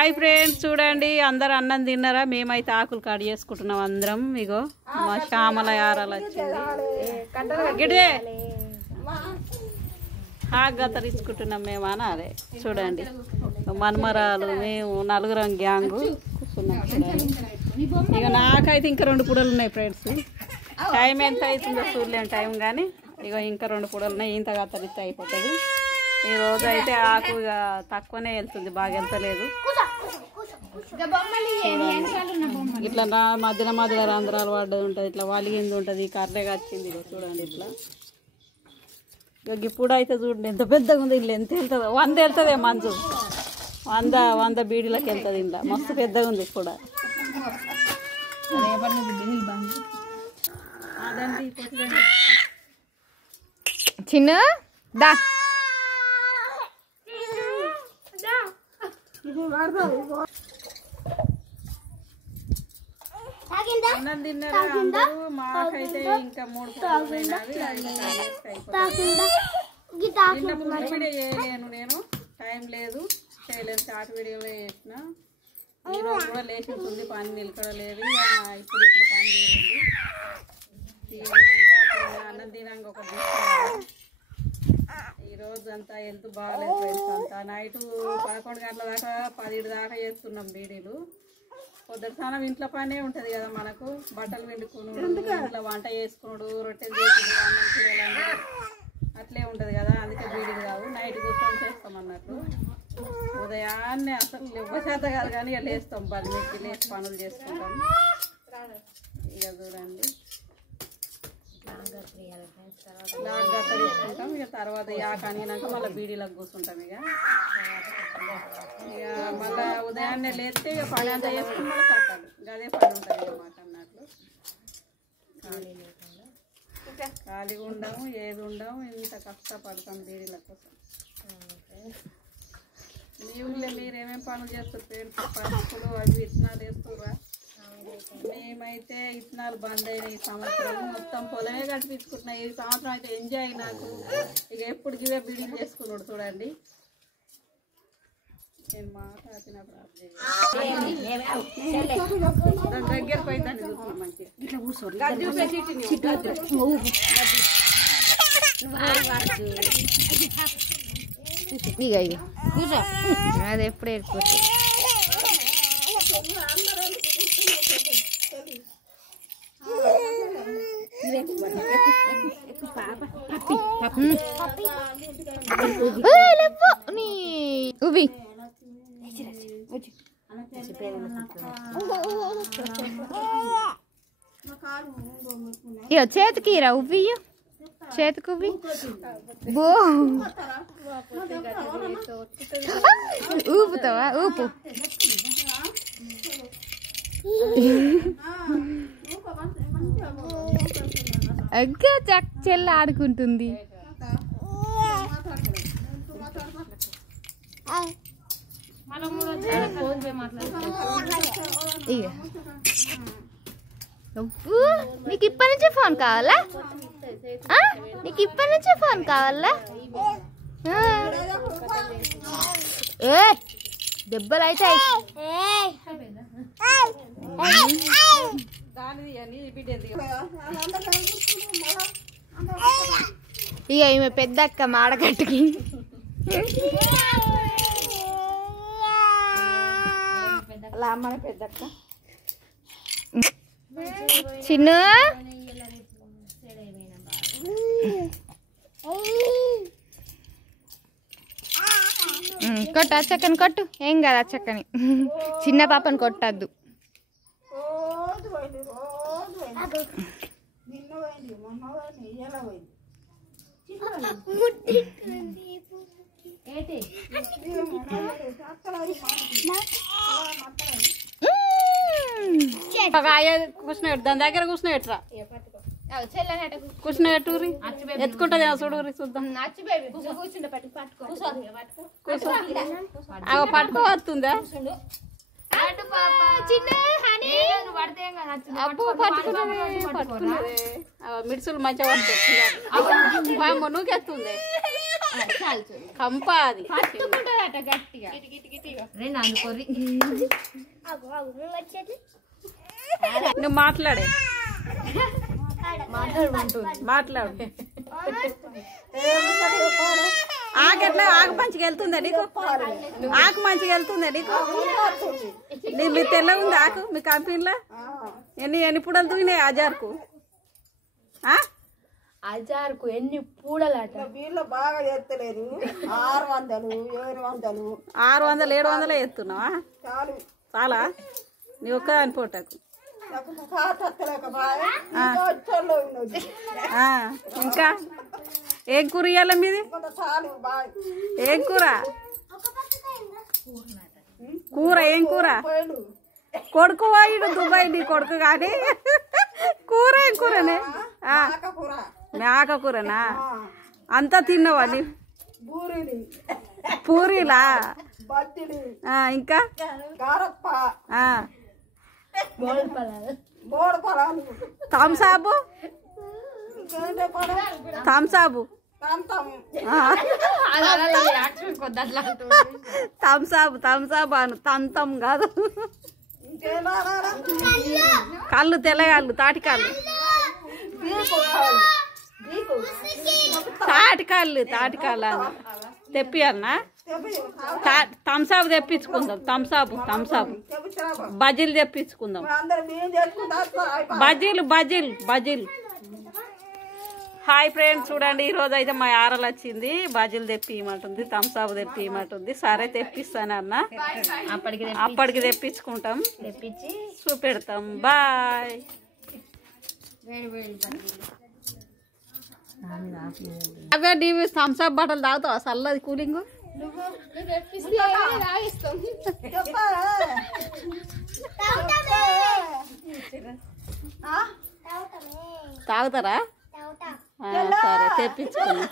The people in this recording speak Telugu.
హాయ్ ఫ్రెండ్స్, చూడండి అందరు అన్నం తిన్నారా? మేమైతే ఆకులు కట్ చేసుకుంటున్నాం అందరం. ఇగో మా శ్యామల యారాలు వచ్చింది గిడే గతరించుకుంటున్నాం మేము అనాలి. చూడండి మన్మరాలు మేము నలుగురం గ్యాంగు కూర్చున్నాం. చూడండి ఇక నాకైతే ఇంకా 2 పుడలు ఉన్నాయి ఫ్రెండ్స్. టైం ఎంత అవుతుందో చూడలేము టైం, కానీ ఇక ఇంకా 2 పుడలు ఉన్నాయి. ఇంత గతరిస్తే అయిపోతుంది. ఈ రోజు అయితే ఆకు తక్కువనే వెళ్తుంది, బాగా వెళ్తలేదు. ఇట్లా మధ్యలో మధ్యలో రంధ్రాలు పడ్డది ఉంటుంది, ఇట్లా వలిగింది ఉంటుంది, కర్రెగా వచ్చింది. ఇక చూడండి ఇట్లా. ఇక ఇప్పుడు అయితే చూడండి ఎంత పెద్దగా ఉంది. ఇల్లు ఎంత వెళ్తుంది, 100 వెళ్తుంది మంచు, 100 బీడీలకు వెళ్తుంది. ఇంట్లో మస్తు పెద్దగా ఉంది కూడా. చిన్న దా అన్నం తిన్నారా అందరూ? మాకైతే ఇంకా 3 వీడియో చేయలేను, నేను టైం లేదు, చేయలేను. షార్ట్ వీడియోలో చేసిన. ఈరోజు కూడా లేచింది, పని నిలకడలేదు. ఇప్పుడు పని చేయండి. అన్నం తినాక ఒక ఈరోజు అంతా హెల్త్ బాగాలేదు ఫ్రెండ్స్. అంతా నైట్ 11 గంటల దాకా 10 దాకా చేస్తున్నాం బీడీలు. పొద్దున స్నానం ఇంట్లో పనే ఉంటుంది కదా మనకు. బట్టలు పిండుకునుడు, ఇంట్లో వంట చేసుకున్నాడు, రొట్టెలు చేసుకుని అన్నం కూరలు అట్లే ఉంటుంది కదా. అందుకే బీడీలు కావు, నైట్ కూర్చొని చేస్తాం అన్నట్టు. ఉదయాన్నే అసలు ఇవ్వశాత కాదు, కానీ ఇక లేస్తాం 10కి లేచి పనులు చేసుకుంటాం. ఇక చూడండి లాగా తీసుకుంటాం. ఇక తర్వాత కనిగినాక మళ్ళీ బీడీలకు కూర్చుంటాం. ఇక మళ్ళీ ఉదయాన్నే లేస్తే ఇక పని అంతా చేసుకుని మళ్ళీ కట్టాలి. అదే పని ఉంటుంది ఇక మాకు అన్నట్లు. ఖాళీగా ఉండము, ఏది ఉండము, ఇంత కష్టపడతాం బీడీల కోసం. మీ ఊళ్ళో మీరు ఏమేమి పనులు చేస్తారు? పరుపులు అవి విత్తనాలు వేస్తుర్రా? మేమైతే విత్తనాలు బంద్ అయినాయి. ఈ సంవత్సరం మొత్తం పొలమే కట్టించుకుంటున్నాయి. ఈ సంవత్సరం అయితే ఎంజాయ్ నాకు. ఇక ఎప్పుడు ఇవే బీడీలు చేసుకున్నాడు. చూడండి నేను మాట్లాడినప్పుడు దగ్గర పోయిందని చూస్తున్నాం మంచిగా. ఇట్లా కూర్చోరు అది ఎప్పుడు ఏర్పడుతుంది. ఉవి ఇక చేతికి రా ఉవ్వి, చేతికి ఉవ్వి. బో ఊపుతావా? ఊపు. అగ్గో చెల్ల ఆడుకుంటుంది. నీకు ఇప్పటి నుంచే ఫోన్ కావాలా? నీకు ఇప్పటి నుంచే ఫోన్ కావాలా? దెబ్బలు అవుతాయి. ఇక ఈమె పెద్ద అక్క మాడకట్టుకి. పెద్దక్క చిన్న కొట్టు, అచ్చక్కని కొట్టు. ఏం కాదు అచ్చక్కని, చిన్న పాపని కొట్టద్దు. కూర్చున్నాడు, దాని దగ్గర కూర్చున్నాడురా. కూర్చున్నట్టు ఎత్తుకుంటుంది చూడు, చూద్దాం. పట్టుకోవస్తుందా? మిడుసులు మంచిగా పట్టుకొచ్చింది. నూకెత్తుంది. కంప అది పట్టుకుంటాడట గట్టిగా రెండు అందుకోరి నువ్వు మాట్లాడే మాట్లాడు ఆకెట్లా ఆకు మంచిగా వెళ్తుందా నీకు ఆకు మంచిగా వెళ్తుందా నీకు మీ తెల్ల ఉంది ఆకు మీ కంపెనీలో ఎన్ని పూడలు తూగినాయి అజార్కు ఎన్ని పూడలట వీళ్ళు బాగా ఎత్తలేదు 600 700 600 700 ఎత్తున్నావా చాలు చాలా నీ ఒక్కదాని పూటకు ఇంకా ఏం కూర ఇవ్వాలి మీది ఏం కూర కూర ఏం కూర కొడుకు పోయిడు దుబాయ్ నీ కొడుకు కానీ కూర ఏం కూరనే మేక కూరనా అంతా తిన్నావా నీ పూరీలా ఇంకా థమ్సాబు థమ్సాబు థమ్సాబు థమ్సాబు అను తంతం కాదు కళ్ళు తెల్లగాళ్ళు తాటికాళ్ళు తాటికాళ్ళు అన్న తెప్పియాలనా థమ్సాబు తెప్పించుకుందాం థమ్సాబు బజ్జీలు తెప్పించుకుందాం బజ్జీలు హాయ్ ఫ్రెండ్స్ చూడండి ఈరోజు అయితే మా ఆరలు వచ్చింది బజ్జీలు తెప్పియమంటుంది థమ్సాబు తెప్పియమంటుంది సరే తెప్పిస్తాను అన్న అప్పటికి తెప్పించుకుంటాం తెప్పించి చూపెడతాం బాయ్ అవే నీవి థమ్సాబ్ బట్టలు తాగుతావా చల్లది కూలింగ్ తాగుతారా సరే తెప్పించుకున్నా